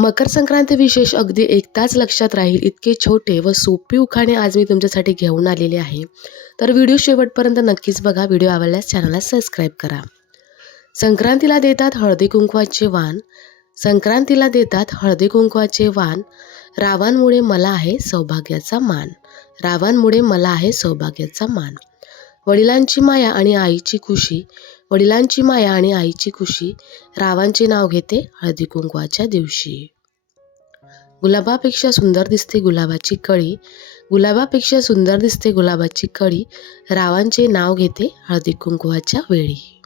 मकर संक्रांती विशेष अगदी एक तास लक्षात राहील इतके छोटे व सोपी उखाणे आज मी तुमच्यासाठी घेऊन आलेले आहे. तर व्हिडिओ शेवटपर्यंत नक्कीच बघा व्हिडिओ आवडल्यास चॅनलला सबस्क्राईब करा. संक्रांतीला देतात हळदी कुंकवाचे वाण. संक्रांतीला देतात हळदी कुंकवाचे वाण. रावांमुळे मला आहे सौभाग्याचा मान. रावांमुळे मला आहे सौभाग्याचा मान. वडिलांची माया आणि आईची खुशी. वडिलांची माया आणि आईची खुशी. रावांचे नाव घेते हळदी कुंकवाच्या दिवशी. गुलाबापेक्षा सुंदर दिसते गुलाबाची कळी. गुलाबापेक्षा सुंदर दिसते गुलाबाची कळी. रावांचे नाव घेते हळदी कुंकवाच्या वेळी.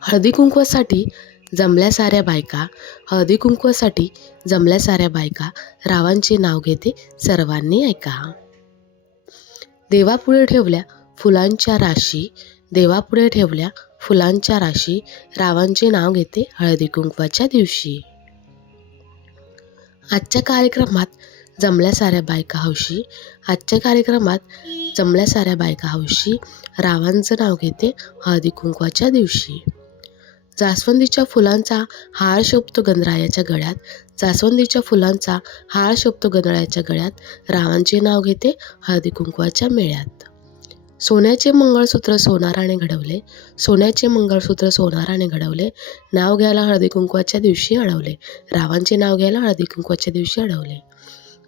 हळदी कुंकवासाठी जमल्या साऱ्या बायका. हळदी कुंकवासाठी जमल्या साऱ्या बायका. रावांचे नाव घेते सर्वांनी ऐका. देवापुढे ठेवल्या फुलांच्या राशी देवापुढे ठेवल्या फुलांच्या राशी रावांचे नाव घेते हळदी कुंकवाच्या दिवशी. आजच्या कार्यक्रमात जमल्या साऱ्या बायका हौशी आजच्या कार्यक्रमात जमल्या साऱ्या बायका हौशी रावांचं नाव घेते हळदी कुंकवाच्या दिवशी. जास्वंदीच्या फुलांचा हार शोभतो गणरायाच्या गळ्यात जास्वंदीच्या फुलांचा हार शोभतो गणरायाच्या गळ्यात रावांचे नाव घेते हळदी कुंकवाच्या मेळ्यात. सोन्याचे मंगळसूत्र सोनाराने घडवले सोन्याचे मंगळसूत्र सोनाराने घडवले नाव घ्यायला हळदी कुंकवाच्या दिवशी अडवले रावांचे नाव घ्यायला हळदी कुंकवाच्या दिवशी अडवले.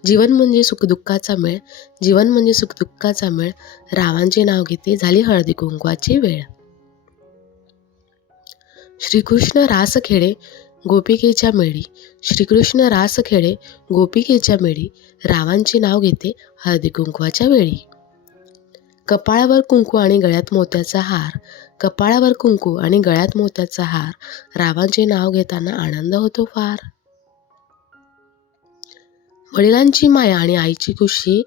जीवन म्हणजे सुखदुःखाचा मेळ जीवन म्हणजे सुखदुःखाचा मेळ रावांचे नाव घेते झाली हळदी कुंकवाची वेळ. श्रीकृष्ण रासखेडे गोपिकेच्या मेळी श्रीकृष्ण रासखेडे गोपिकेच्या मेळी रावांचे नाव घेते हळदी कुंकवाच्या वेळी. कपाळावर कुंकू आणि गळ्यात मोत्याचा हार. कपाळावर कुंकू आणि गळ्यात मोत्याचा हार. रावांचे नाव घेताना आनंद होतो फार. वडिलांची माया आणि आईची खुशी.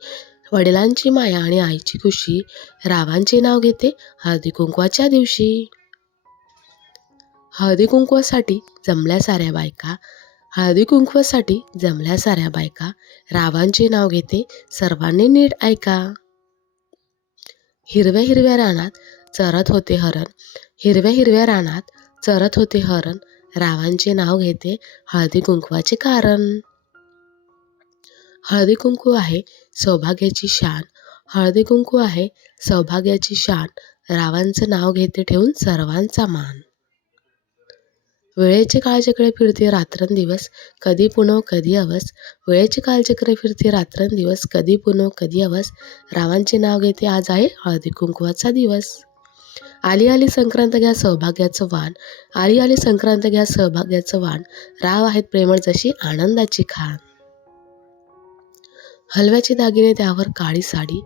वडिलांची माया आणि आईची खुशी. रावांचे नाव घेते हळदी कुंकवाच्या दिवशी. हळदी कुंकवासाठी जमल्या साऱ्या बायका हळदी कुंकवासाठी जमल्या साऱ्या बायका रावांचे नाव घेते सर्वांनी नीट ऐका. हिरव्या हिरव्या रानात चरत होते हरण हिरव्या हिरव्या रानात चरत होते हरण रावांचे नाव घेते हळदी कुंकवाचे कारण. हळदी कुंकू आहे सौभाग्याची शान हळदी कुंकू आहे सौभाग्याची शान रावांचं नाव घेते ठेवून सर्वांचा मान. वेळेचे काळचक्र फिरते रात्रंदिवस कधी पुनो कधी अवस. वेळेचे काळचक्र फिरते रात्रंदिवस कधी पुनो कधी अवस. रावांचे नाव घेते आज आहे हळदी कुंकवाचा दिवस. आली आली संक्रांत घ्या सौभाग्याचं वाण. आली आली संक्रांत घ्या सहभाग्याचं वाण. राव आहेत प्रेमळ जशी आनंदाची खाण. हलव्याचे दागिने त्यावर काळी साडी.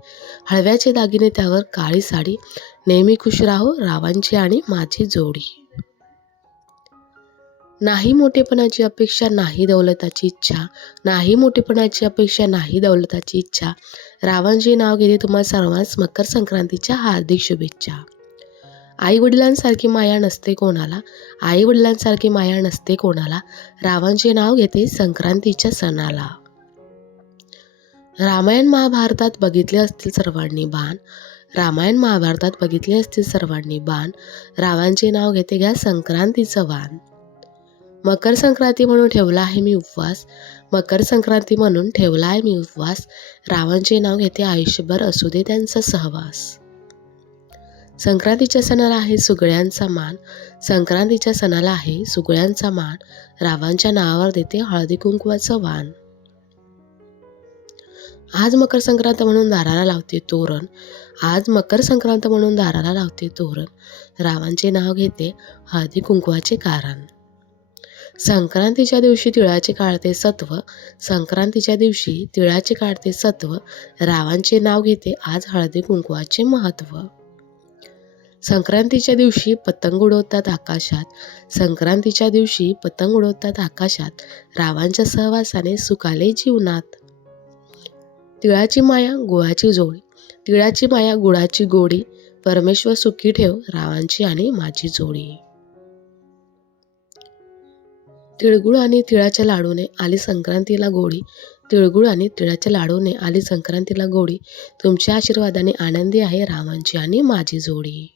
हळव्याचे दागिने त्यावर काळी साडी. नेहमी खुश राहो रावांची आणि माझी जोडी. नाही मोठेपणाची अपेक्षा नाही दौलताची इच्छा. नाही मोठेपणाची अपेक्षा नाही दौलताची इच्छा. रावांचे नाव घेते तुम्हाला सर्वांस मकर संक्रांतीच्या हार्दिक शुभेच्छा. आई वडिलांसारखी माया नसते कोणाला. आई वडिलांसारखी माया नसते कोणाला. रावांचे नाव घेते संक्रांतीच्या सणाला. रामायण महाभारतात बघितले असतील सर्वांनी बाण. रामायण महाभारतात बघितले असतील सर्वांनी बाण. रावांचे नाव घेते घ्या संक्रांतीचं वाण. मकर संक्रांती म्हणून ठेवला आहे मी उपवास. मकर संक्रांती म्हणून ठेवला आहे मी उपवास. रावांचे नाव घेते आयुष्यभर असू दे त्यांचा सहवास. संक्रांतीच्या सणाला आहे सुगळ्यांचा मान. संक्रांतीच्या सणाला आहे सुगळ्यांचा मान. रावांच्या नावावर देते हळदी कुंकवाचं वाण. आज मकर संक्रांत म्हणून दाराला लावते तोरण. आज मकर संक्रांत म्हणून दाराला लावते तोरण. रावांचे नाव घेते हळदी कुंकवाचे कारण. संक्रांतीच्या दिवशी तिळाचे काढते सत्व. संक्रांतीच्या दिवशी तिळाचे काढते सत्व. रावांचे नाव घेते आज हळदी कुंकवाचे महत्त्व संक्रांतीच्या दिवशी पतंग उडवतात आकाशात. संक्रांतीच्या दिवशी पतंग उडवतात आकाशात. रावांच्या सहवासाने सुखाले जीवनात. तिळाची माया गुळाची जोडी. तिळाची माया गुळाची गोडी. परमेश्वर सुखी ठेव रावांची आणि माझी जोडी. तिळगुळ आणि तिळाच्या लाडूने आली संक्रांतीला गोडी. तिळगुळ आणि तिळाच्या लाडूने आली संक्रांतीला गोडी. तुमच्या आशीर्वादाने आनंदी आहे रामांची आणि माझी जोडी.